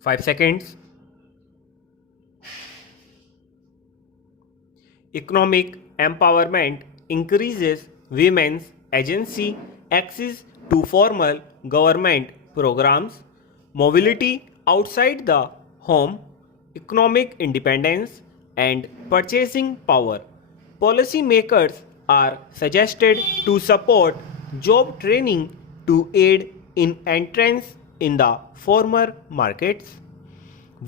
5 seconds. Economic empowerment increases women's agency, access to formal government programs, mobility outside the home, economic independence, and purchasing power. Policymakers are suggested to support job training to aid in entrance in the former markets.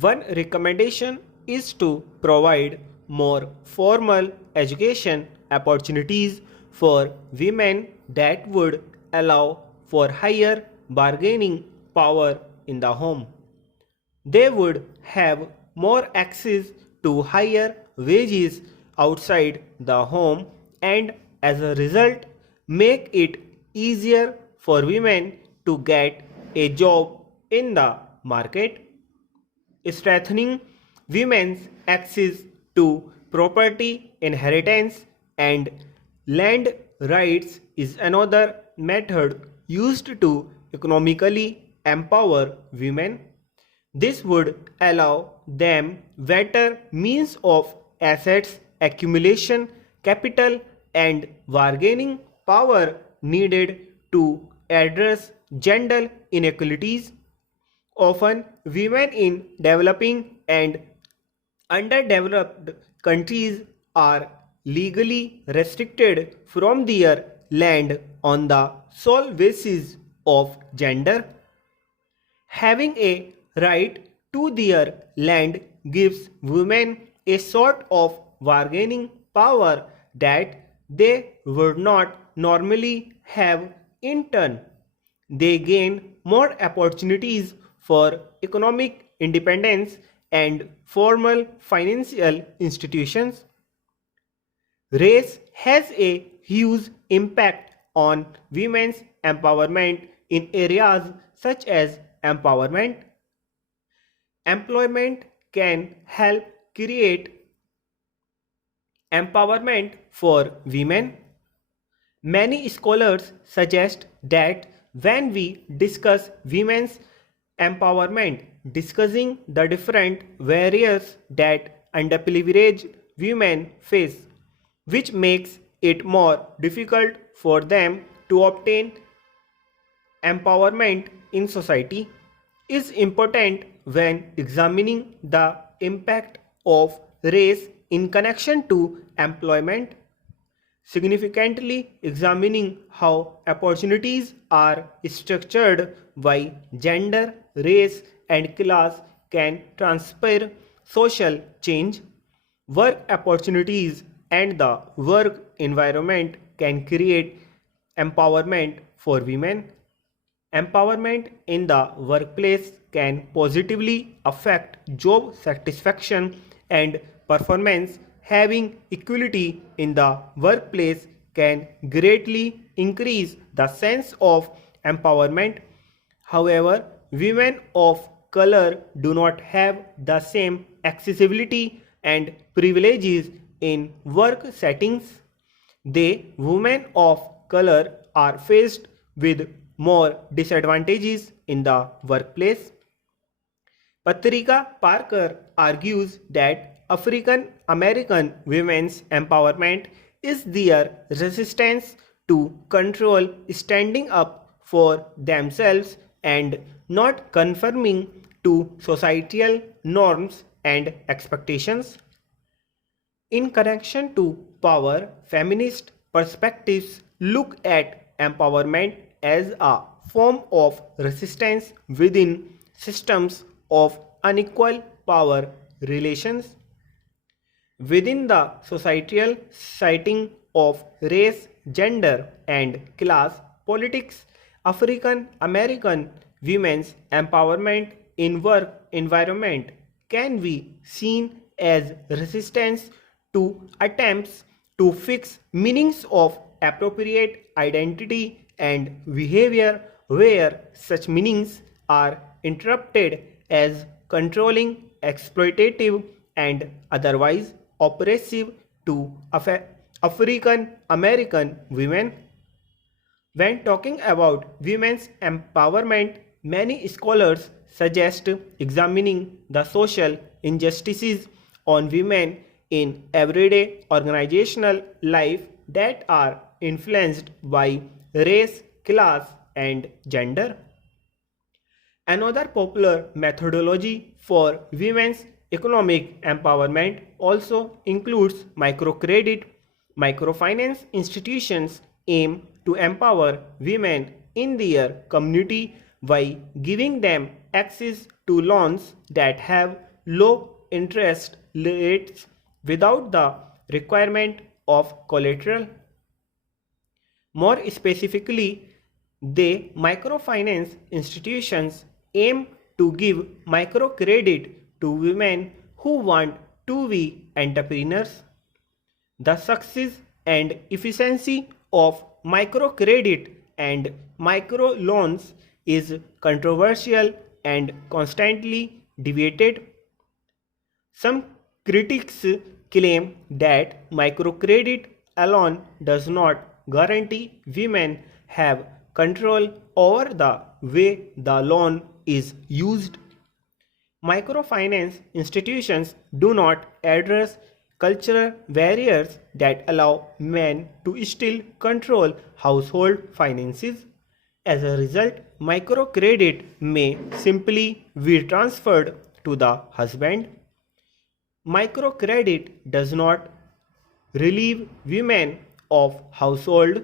One recommendation is to provide more formal education opportunities for women that would allow for higher bargaining power in the home. They would have more access to higher wages outside the home and as a result make it easier for women to get a job in the market. Strengthening women's access to property, inheritance, and land rights is another method used to economically empower women. This would allow them better means of assets accumulation, capital, and bargaining power needed to address gender inequalities. Often, women in developing and underdeveloped countries are legally restricted from their land on the sole basis of gender. Having a right to their land gives women a sort of bargaining power that they would not normally have in turn. They gain more opportunities for economic independence and formal financial institutions. Race has a huge impact on women's empowerment in areas such as empowerment. Employment can help create empowerment for women. Many scholars suggest that when we discuss women's empowerment, discussing the different barriers that underprivileged women face, which makes it more difficult for them to obtain empowerment in society, is important when examining the impact of race in connection to employment. Significantly examining how opportunities are structured by gender, race, and class can transpire social change. Work opportunities and the work environment can create empowerment for women. Empowerment in the workplace can positively affect job satisfaction and performance. Having equality in the workplace can greatly increase the sense of empowerment. However, women of color do not have the same accessibility and privileges in work settings. They, women of color, are faced with more disadvantages in the workplace. Patrika Parker argues that African American women's empowerment is their resistance to control, standing up for themselves and not conforming to societal norms and expectations. In connection to power, feminist perspectives look at empowerment as a form of resistance within systems of unequal power relations. Within the societal setting of race, gender, and class politics, African American women's empowerment in work environment can be seen as resistance to attempts to fix meanings of appropriate identity and behavior where such meanings are interrupted as controlling, exploitative, and otherwise oppressive to African American women. When talking about women's empowerment, many scholars suggest examining the social injustices on women in everyday organizational life that are influenced by race, class, and gender. Another popular methodology for women's economic empowerment also includes microcredit. Microfinance institutions aim to empower women in their community by giving them access to loans that have low interest rates without the requirement of collateral. More specifically, the microfinance institutions aim to give microcredit to women who want to be entrepreneurs. The success and efficiency of microcredit and microloans is controversial and constantly debated. Some critics claim that microcredit alone does not guarantee women have control over the way the loan is used. Microfinance institutions do not address cultural barriers that allow men to still control household finances. As a result, microcredit may simply be transferred to the husband. Microcredit does not relieve women of household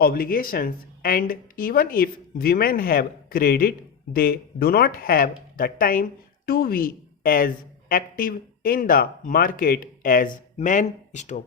obligations, and even if women have credit, they do not have the time to be as active in the market as men. Stop.